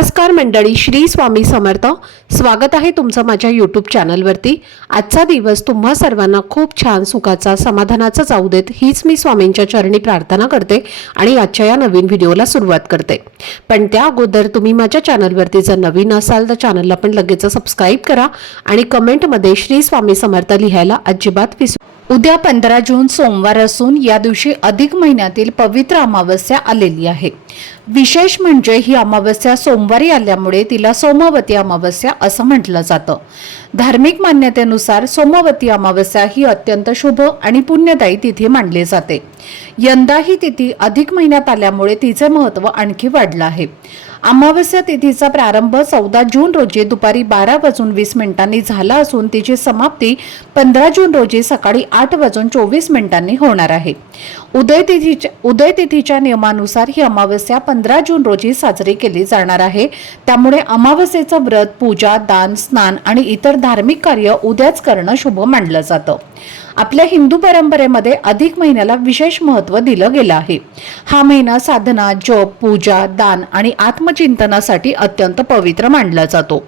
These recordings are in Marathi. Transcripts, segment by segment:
नमस्कार मंडळी, श्री स्वामी समर्थ. स्वागत आहे तुमचं माझ्या यूट्यूब चॅनलवरती. आजचा दिवस तुम्हा सर्वांना खूप छान सुखाचा समाधानाचा जाऊ देत हीच मी स्वामींच्या चरणी प्रार्थना करते आणि आजच्या या नवीन व्हिडिओला सुरुवात करते. पण त्या अगोदर तुम्ही माझ्या चॅनलवरती जर नवीन असाल तर चॅनलला पण लगेच सबस्क्राईब करा आणि कमेंटमध्ये श्री स्वामी समर्थ लिहायला अजिबात विसरू. उद्या 15 जून सोमवार असून या दिवशी अधिक महिन्यातील पवित्र अमावस्या आलेली आहे. विशेष म्हणजे ही अमावस्या सोमवारी आल्यामुळे तिला सोमवती अमावस्या असं म्हटलं जातं. धार्मिक मान्यतेनुसार सोमवती अमावस्या ही अत्यंत शुभ आणि पुण्यदायी तिथी मानली जाते. यंदा ही तिथी अधिक महिन्यात आल्यामुळे तिचे महत्त्व आणखी वाढलं आहे. अमावस्या तिथीचा प्रारंभ 14 जून रोजी दुपारी 12:20 झाला असून तिची समाप्ती 15 जून रोजी सकाळी 8:24 होणार आहे. उदय तिथीच्या नियमानुसार ही अमावस्या 15 जून रोजी साजरी केली जाणार आहे. त्यामुळे अमावस्येचं व्रत, पूजा, दान, स्नान आणि इतर धार्मिक कार्य उद्याच करणं शुभ मानलं जातं. आपल्या हिंदू परंपरेमध्ये अधिक महिन्याला विशेष महत्त्व दिलं गेलं आहे. हा महिना साधना, जप, पूजा, दान आणि आत्मचिंतनासाठी अत्यंत पवित्र मानला जातो.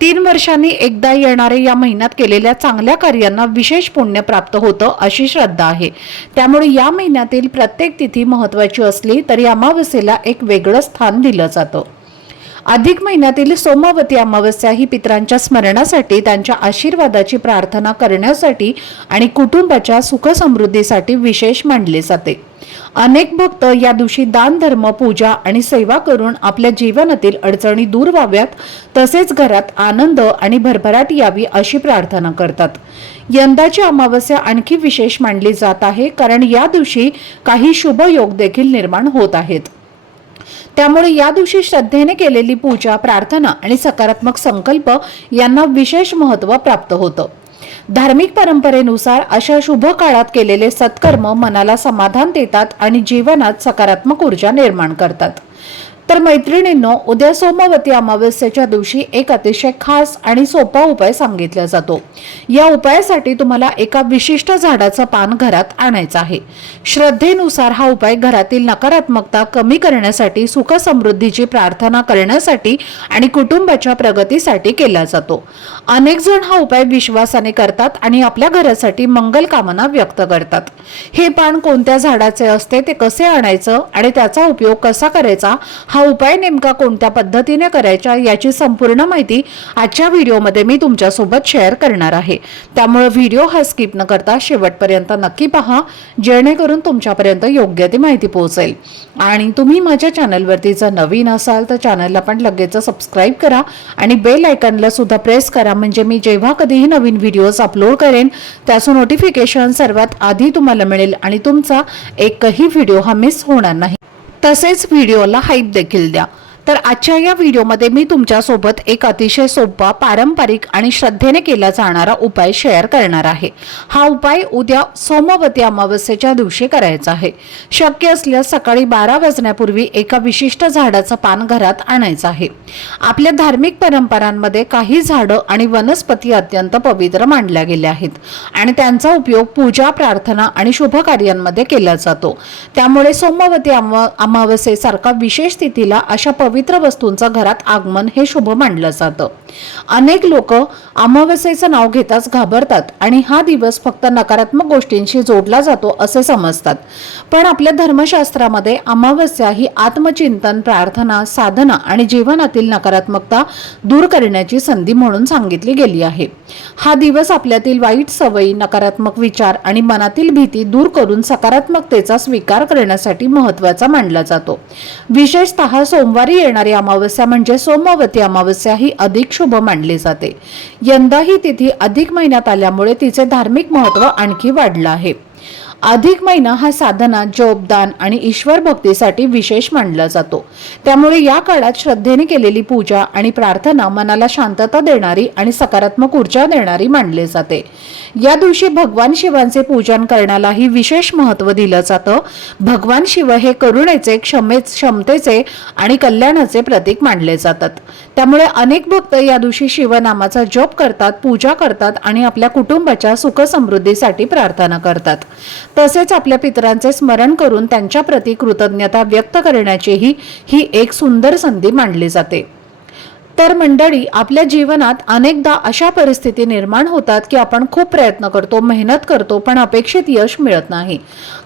3 वर्षांनी एकदा येणारे या महिन्यात केलेल्या चांगल्या कार्यांना विशेष पुण्य प्राप्त होतं अशी श्रद्धा आहे. त्यामुळे या महिन्यातील प्रत्येक तिथी महत्त्वाची असली तरी अमावस्येला एक वेगळं स्थान दिलं जातं. अधिक महिन्यातील सोमवती अमावस्या ही पितरांच्या स्मरणासाठी, त्यांच्या आशीर्वादाची प्रार्थना करण्यासाठी आणि कुटुंबाच्या सुख समृद्धीसाठी विशेष मानले जाते. अनेक भक्त या दिवशी दान, धर्म, पूजा आणि सेवा करून आपल्या जीवनातील अडचणी दूर व्हाव्यात, तसेच घरात आनंद आणि भरभराट यावी अशी प्रार्थना करतात. यंदाची अमावस्या आणखी विशेष मानली जात आहे कारण या दिवशी काही शुभ योग देखील निर्माण होत आहेत. त्यामुळे या दिवशी श्रद्धेने केलेली पूजा, प्रार्थना आणि सकारात्मक संकल्प यांना विशेष महत्त्व प्राप्त होतं. धार्मिक परंपरेनुसार अशा शुभ काळात केलेले सत्कर्म मनाला समाधान देतात आणि जीवनात सकारात्मक ऊर्जा निर्माण करतात. तर मैत्रिणींनो, उद्या सोमवती अमावस्येच्या दिवशी एक अतिशय खास आणि सोपा उपाय सांगितला जातो. या उपायासाठी तुम्हाला एका विशिष्ट झाडाचं पान घरात आणायचं आहे. श्रद्धेनुसार हा उपाय घरातील नकारात्मकता कमी करण्यासाठी, सुख समृद्धीची प्रार्थना करण्यासाठी आणि कुटुंबाच्या प्रगतीसाठी केला जातो. अनेक जण हा उपाय विश्वासाने करतात आणि आपल्या घरासाठी मंगल कामना व्यक्त करतात. हे पान कोणत्या झाडाचे असते, ते कसे आणायचं आणि त्याचा उपयोग कसा करायचा, हा उपाय नेमका कोणत्या पद्धतीने करायचा याची संपूर्ण माहिती आजच्या व्हिडिओमध्ये मी तुमच्यासोबत शेअर करणार आहे. त्यामुळे व्हिडिओ हा स्किप न करता शेवटपर्यंत नक्की पहा, जेणेकरून तुमच्यापर्यंत योग्य ती माहिती पोहोचेल. आणि तुम्ही माझ्या चॅनलवरती जर नवीन असाल तर चॅनलला पण लगेच सबस्क्राईब करा आणि बेल आयकॉनला सुद्धा प्रेस करा, म्हणजे मी जेव्हा कधीही नवीन व्हिडिओज अपलोड करेन त्याचं नोटिफिकेशन सर्वात आधी तुम्हाला मिळेल आणि तुमचा एकही व्हिडिओ हा मिस होणार नाही. तसेच व्हिडिओला हाईप देखील द्या. तर आजच्या या व्हिडिओमध्ये मी तुमच्यासोबत एक अतिशय सोपा, पारंपरिक आणि श्रद्धेने केला जाणारा उपाय शेअर करणार आहे. हा उपाय उद्या सोमवती अमावस्येच्या दिवशी करायचा आहे. शक्य असल्यास सकाळी 12 वाजण्यापूर्वी एका विशिष्ट झाडाचं पान घरात आणायचं आहे. आपल्या धार्मिक परंपरांमध्ये काही झाडं आणि वनस्पती अत्यंत पवित्र मानल्या गेल्या आहेत आणि त्यांचा उपयोग पूजा, प्रार्थना आणि शुभ कार्यांमध्ये केला जातो. त्यामुळे सोमवती अमावस्येसारखा विशेष तिथीला अशा पवित्र वस्तूंचा घरात आगमन हे शुभ मानलं जातं. अनेक लोक अमावस्येचं नाव घेताच घाबरतात आणि हा दिवस फक्त नकारात्मक गोष्टींशी जोडला जातो असे समजतात. पण आपल्या धर्मशास्त्रामध्ये अमावस्या ही आत्मचिंतन, प्रार्थना, साधना आणि जीवनातील नकारात्मकता दूर करण्याची संधी म्हणून सांगितली गेली आहे. हा दिवस आपल्यातील वाईट सवयी, नकारात्मक विचार आणि मनातील भीती दूर करून सकारात्मकतेचा स्वीकार करण्यासाठी महत्त्वाचा मानला जातो. विशेषतः सोमवारी येणारी अमावस्या म्हणजे सोमवती अमावस्या ही अधिक शुभ मानली जाते. यंदा ही तिथी अधिक महिन्यात आल्यामुळे तिचे धार्मिक महत्त्व आणखी वाढलं आहे. अधिक महिना हा साधना, जप, दान आणि ईश्वर भक्तीसाठी विशेष मानला जातो. त्यामुळे या काळात श्रद्धेने केलेली पूजा आणि प्रार्थना मनाला शांतता देणारी आणि सकारात्मक ऊर्जा देणारी मानली जाते. या दिवशी भगवान शिवांचे पूजन करण्यालाही विशेष महत्त्व दिलं जातं. भगवान शिव हे करुणेचे, क्षमतेचे आणि कल्याणाचे प्रतीक मानले जातात. त्यामुळे अनेक भक्त या दिवशी शिवनामाचा जप करतात, पूजा करतात आणि आपल्या कुटुंबाच्या सुख समृद्धीसाठी प्रार्थना करतात. तसेच आपल्या पितरांचे स्मरण करून त्यांच्या प्रती कृतज्ञता व्यक्त करण्याचीही ही एक सुंदर संधी मानली जाते. तर मंडळी, आपल्या जीवनात अनेकदा अशा परिस्थिती निर्माण होतात की आपण खूप प्रयत्न करतो, मेहनत करतो, पण अपेक्षित यश मिळत नाही.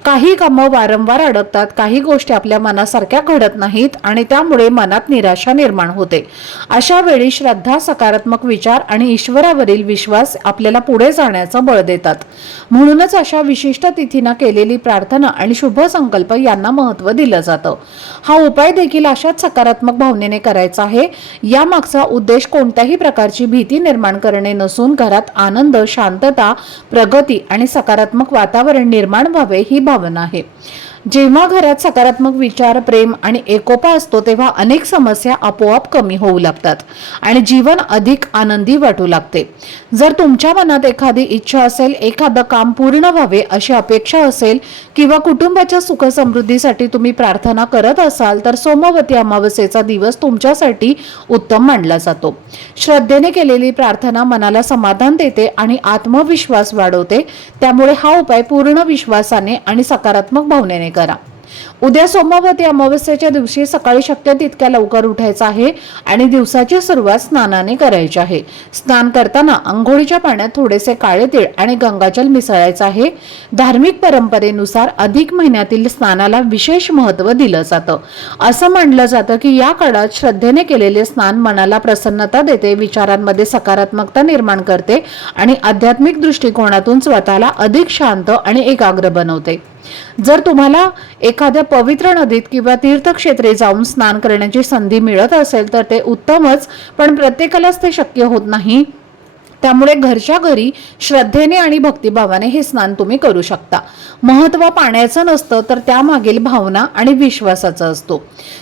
काही कामं वारंवार अडकतात, काही गोष्टी आपल्या मनासारख्या घडत नाहीत आणि त्यामुळे मनात निराशा निर्माण होते. अशा वेळी श्रद्धा, सकारात्मक विचार आणि ईश्वरावरील विश्वास आपल्याला पुढे जाण्याचं बळ देतात. म्हणूनच अशा विशिष्ट तिथींना केलेली प्रार्थना आणि शुभ संकल्प यांना महत्त्व दिलं जातं. हा उपाय देखील अशाच सकारात्मक भावनेने करायचा आहे. यामागचा उद्देश कोणत्याही प्रकारची भीती निर्माण करणे नसून घरात आनंद, शांतता, प्रगती आणि सकारात्मक वातावरण निर्माण व्हावे ही भावना आहे. जेव्हा घरात सकारात्मक विचार, प्रेम आणि एकोपा असतो तेव्हा अनेक समस्या आपोआप कमी होऊ लागतात आणि जीवन अधिक आनंदी वाटू लागते. जर तुमच्या मनात एखादी इच्छा असेल, एखादं काम पूर्ण व्हावे अशी अपेक्षा असेल किंवा कुटुंबाच्या सुख समृद्धीसाठी तुम्ही प्रार्थना करत असाल तर सोमवती अमावस्येचा दिवस तुमच्यासाठी उत्तम मानला जातो. श्रद्धेने केलेली प्रार्थना मनाला समाधान देते आणि आत्मविश्वास वाढवते. त्यामुळे हा उपाय पूर्ण विश्वासाने आणि सकारात्मक भावनेने करा. उद्या सोमवती अमावस्येच्या दिवशी सकाळी शक्य तितक्या लवकर उठायचं आहे आणि दिवसाची सुरुवात स्नानाने करायची आहे. स्नान करताना अंघोळीच्या पाण्यात थोडेसे काळे तीळ आणि गंगाजल मिसळायचं आहे. धार्मिक परंपरेनुसार अधिक महिन्यातील स्नानाला विशेष महत्त्व दिलं जातं. असं मानलं जातं की या काळात श्रद्धेने केलेले स्नान मनाला प्रसन्नता देते, विचारांमध्ये सकारात्मकता निर्माण करते आणि आध्यात्मिक दृष्टिकोनातून स्वतःला अधिक शांत आणि एकाग्र बनवते. जर तुम्हाला एखाद्या पवित्र नदीत किंवा तीर्थक्षेत्री जाऊन स्नान करण्याची संधी मिळत असेल तर ते उत्तमच, पण प्रत्येकालाच ते शक्य होत नाही. त्यामुळे घरच्या घरी श्रद्धेने आणि भक्तिभावाने हे स्नान तुम्ही करू शकता. महत्त्व पाण्याचं नसतं तर त्यामागील भावना आणि विश्वासाचा असतो.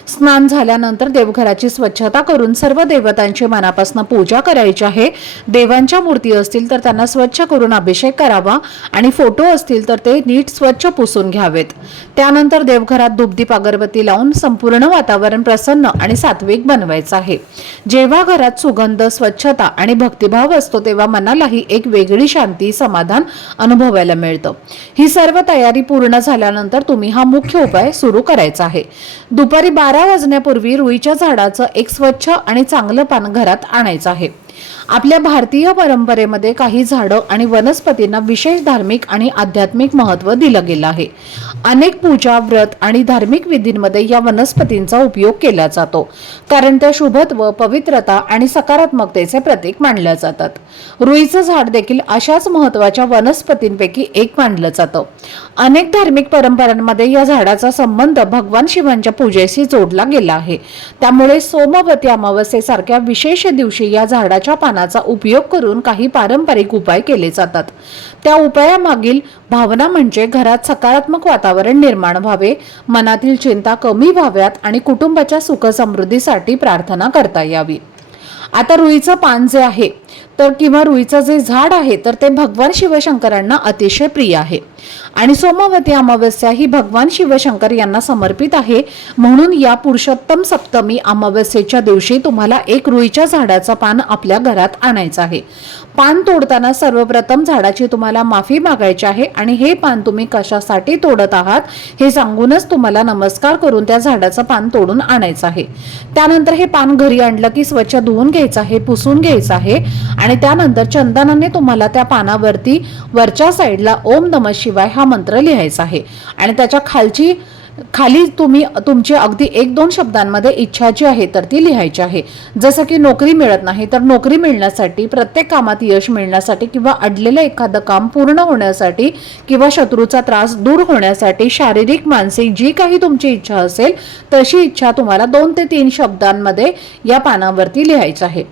स्नान झाल्यानंतर देवघराची स्वच्छता करून सर्व देवतांची मनापासून पूजा करायची आहे. देवांच्या मूर्ती असतील तर त्यांना स्वच्छ करून अभिषेक करावा आणि फोटो असतील तर ते नीट स्वच्छ पुसून घ्यावेत. त्यानंतर देवघरात धूपदीप अगरबत्ती लावून संपूर्ण वातावरण प्रसन्न आणि सात्विक बनवायचं आहे. जेव्हा घरात सुगंध, स्वच्छता आणि भक्तिभाव असतो तेव्हा मनालाही एक वेगळी शांती, समाधान अनुभवायला मिळतं. ही सर्व तयारी पूर्ण झाल्यानंतर तुम्ही हा मुख्य उपाय सुरू करायचा आहे. दुपारी 12 वाजण्यापूर्वी रुईच्या झाडाचं एक स्वच्छ आणि चांगलं पान घरात आणायचं आहे. आपल्या भारतीय परंपरेमध्ये काही झाडं आणि वनस्पतींना विशेष धार्मिक आणि आध्यात्मिक महत्त्व दिलं गेलं आहे. अनेक पूजा, व्रत आणि धार्मिक विधींमध्ये या वनस्पतींचा उपयोग केला जातो, कारण त्या शुभत्व, पवित्रता आणि सकारात्मकतेचे प्रतीक मानल्या जातात. रुईचं झाड देखील अशाच महत्त्वाच्या वनस्पतींपैकी एक मानलं जातं. अनेक धार्मिक परंपरांमध्ये या झाडाचा संबंध भगवान शिवांच्या पूजेशी जोडला गेला आहे. त्यामुळे सोमवती अमावस्येसारख्या विशेष दिवशी या झाडाच्या पानाचा उपयोग करून काही पारंपरिक उपाय केले जातात. त्या उपायामागील भावना म्हणजे घरात सकारात्मक वातावरण निर्माण व्हावे, मनातील चिंता कमी व्हाव्यात आणि कुटुंबाच्या सुख समृद्धीसाठी प्रार्थना करता यावी. आता रुईचं पान जे आहे तर किंवा रुईचं जे झाड आहे तर ते भगवान शिवशंकरांना अतिशय प्रिय आहे आणि सोमवती अमावस्या ही भगवान शिवशंकर यांना समर्पित आहे. म्हणून या पुरुषोत्तम सप्तमी अमावस्येच्या दिवशी तुम्हाला एक रुईच्या झाडाचं पान आपल्या घरात आणायचं आहे. पान तोडताना सर्वप्रथम झाडाची तुम्हाला माफी मागायची आहे आणि हे पान तुम्ही कशासाठी तोडत आहात हे सांगूनच तुम्हाला नमस्कार करून त्या झाडाचं पान तोडून आणायचं आहे. त्यानंतर हे पान घरी आणलं की स्वच्छ धुवून घ्यायचं आहे, पुसून घ्यायचं आहे आणि त्यानंतर चंदनाने तुम्हाला त्या पानावरती वरच्या साईडला ओम नमः शिवाय हा मंत्र लिहायचा आहे आणि त्याच्या खाली तुम्ही तुमची अगदी 1-2 शब्दांमध्ये इच्छा जी आहे तर ती लिहायची आहे. जसं की नोकरी मिळत नाही तर नोकरी मिळण्यासाठी, प्रत्येक कामात यश मिळण्यासाठी किंवा अडलेलं एखादं काम पूर्ण होण्यासाठी किंवा शत्रूचा त्रास दूर होण्यासाठी, शारीरिक, मानसिक जी काही तुमची इच्छा असेल तशी इच्छा तुम्हाला 2 ते 3 शब्दांमध्ये या पानावरती लिहायची आहे.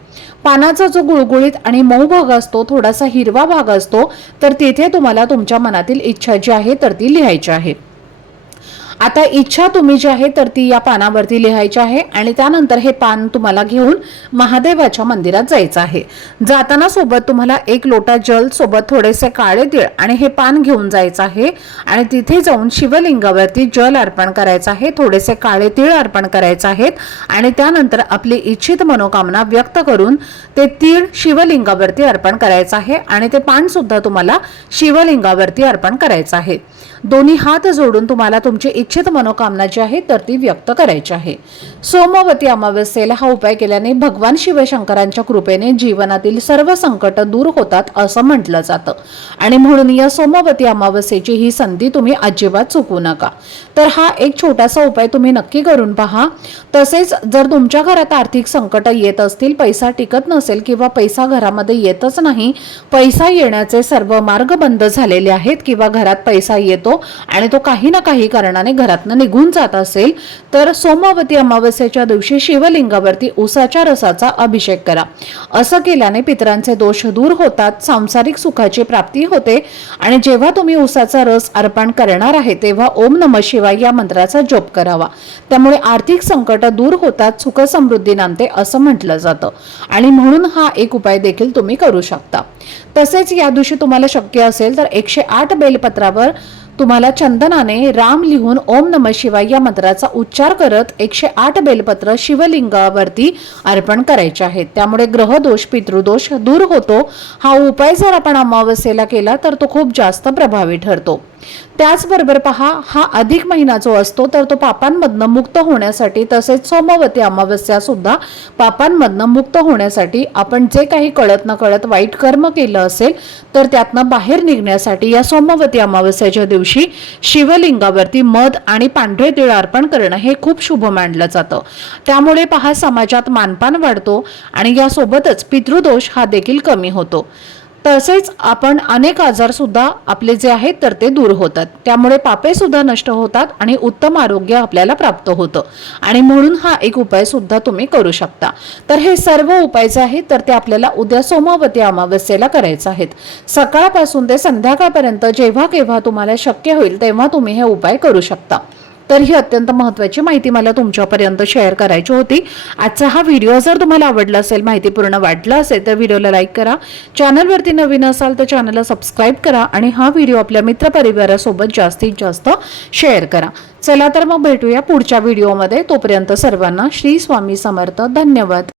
पानाचा जो गुळगुळीत आणि मऊ भाग असतो, थोडासा हिरवा भाग असतो, तर तिथे तुम्हाला तुमच्या मनातील इच्छा जी आहे तर ती लिहायची आहे. आता इच्छा तुम्ही जी आहे तर ती या पानावरती लिहायची आहे आणि त्यानंतर हे पान तुम्हाला घेऊन महादेवाच्या मंदिरात जायचं आहे. जाताना सोबत तुम्हाला 1 लोटा जल, सोबत थोडेसे काळे तीळ आणि हे पान घेऊन जायचं आहे आणि तिथे जाऊन शिवलिंगावरती जल अर्पण करायचं आहे, थोडेसे काळे तीळ अर्पण करायचे आहेत आणि त्यानंतर आपली इच्छित मनोकामना व्यक्त करून ते तीळ शिवलिंगावरती अर्पण करायचं आहे आणि ते पान सुद्धा तुम्हाला शिवलिंगावरती अर्पण करायचं आहे. दोन्ही हात जोडून तुम्हाला तुमची इच्छित मनोकामना जी आहे तर ती व्यक्त करायची आहे. सोमवती अमावस्येला हा उपाय केल्याने भगवान शिवशंकरांच्या कृपेने जीवनातील सर्व संकट दूर होतात असं म्हटलं जातं आणि म्हणून या सोमवती अमावस्येची ही संधी तुम्ही अजिबात चुकवू नका. तर हा एक छोटासा उपाय तुम्ही नक्की करून पहा. तसेच जर तुमच्या घरात आर्थिक संकट येत असतील, पैसा टिकत नसेल किंवा पैसा घरामध्ये येतच नाही, पैसा येण्याचे सर्व मार्ग बंद झालेले आहेत किंवा घरात पैसा येतो आणि तो काही ना काही कारणाने घरातनं निघून जात असेल, तर सोमवती अमावस्येच्या दिवशी शिवलिंगावरती उसाच्या रसाचा अभिषेक करा. असं केल्याने पितरांचे दोष दूर होतात, सांसारिक सुखाची प्राप्ती होते आणि जेव्हा तुम्ही उसाचा रस अर्पण करणार आहे तेव्हा ओम नमः शिवाय या मंत्राचा जप करावा. त्यामुळे आर्थिक संकट दूर होतात, सुख समृद्धी नांदते असं म्हटलं जातं आणि म्हणून हा एक उपाय देखील तुम्ही करू शकता. तसेच या दिवशी तुम्हाला शक्य असेल तर 108 बेलपत्रावर तुम्हाला चंदनाने राम लिहून ओम नमः शिवाय या मंत्राचा उच्चार करत 108 बेलपत्र शिवलिंगावरती अर्पण करायचे आहेत. त्यामुळे ग्रहदोष, पितृदोष दूर होतो. हा उपाय जर आपण अमावस्येला केला तर तो खूप जास्त प्रभावी ठरतो. त्याचबरोबर पहा, हा अधिक महिना जो असतो तर तो पापांमधनं मुक्त होण्यासाठी, तसेच सोमवती अमावस्या सुद्धा पापांमधनं मुक्त होण्यासाठी, आपण जे काही कळत न कळत वाईट कर्म केलं असेल तर त्यातनं बाहेर निघण्यासाठी या सोमवती अमावस्येच्या दिवशी शिवलिंगावरती मध आणि पांढरे तीळ अर्पण करणं हे खूप शुभ मानलं जातं. त्यामुळे पहा, समाजात मानपान वाढतो आणि यासोबतच पितृदोष हा देखील कमी होतो. तसेच आपण अनेक आजार सुद्धा आपले जे आहेत तर ते दूर होतात. त्यामुळे पापे सुद्धा नष्ट होतात आणि उत्तम आरोग्य आपल्याला प्राप्त होतं आणि म्हणून हा एक उपाय सुद्धा तुम्ही करू शकता. तर हे सर्व उपाय जे आहेत तर ते आपल्याला उद्या सोमवती अमावस्येला करायचे आहेत. सकाळपासून ते संध्याकाळपर्यंत जेव्हा केव्हा तुम्हाला शक्य होईल तेव्हा तुम्ही हे उपाय करू शकता. तर ही अत्यंत महत्त्वाची माहिती मला तुमच्यापर्यंत शेअर करायची होती. आजचा हा व्हिडिओ जर तुम्हाला आवडला असेल, माहितीपूर्ण वाटला असेल तर व्हिडिओला लाईक करा. चॅनलवरती नवीन असाल तर चॅनलला सबस्क्राईब करा आणि हा व्हिडिओ आपल्या मित्रपरिवारासोबत जास्तीत जास्त शेअर करा. चला तर मग भेटूया पुढच्या व्हिडिओमध्ये. तोपर्यंत सर्वांना श्री स्वामी समर्थ. धन्यवाद.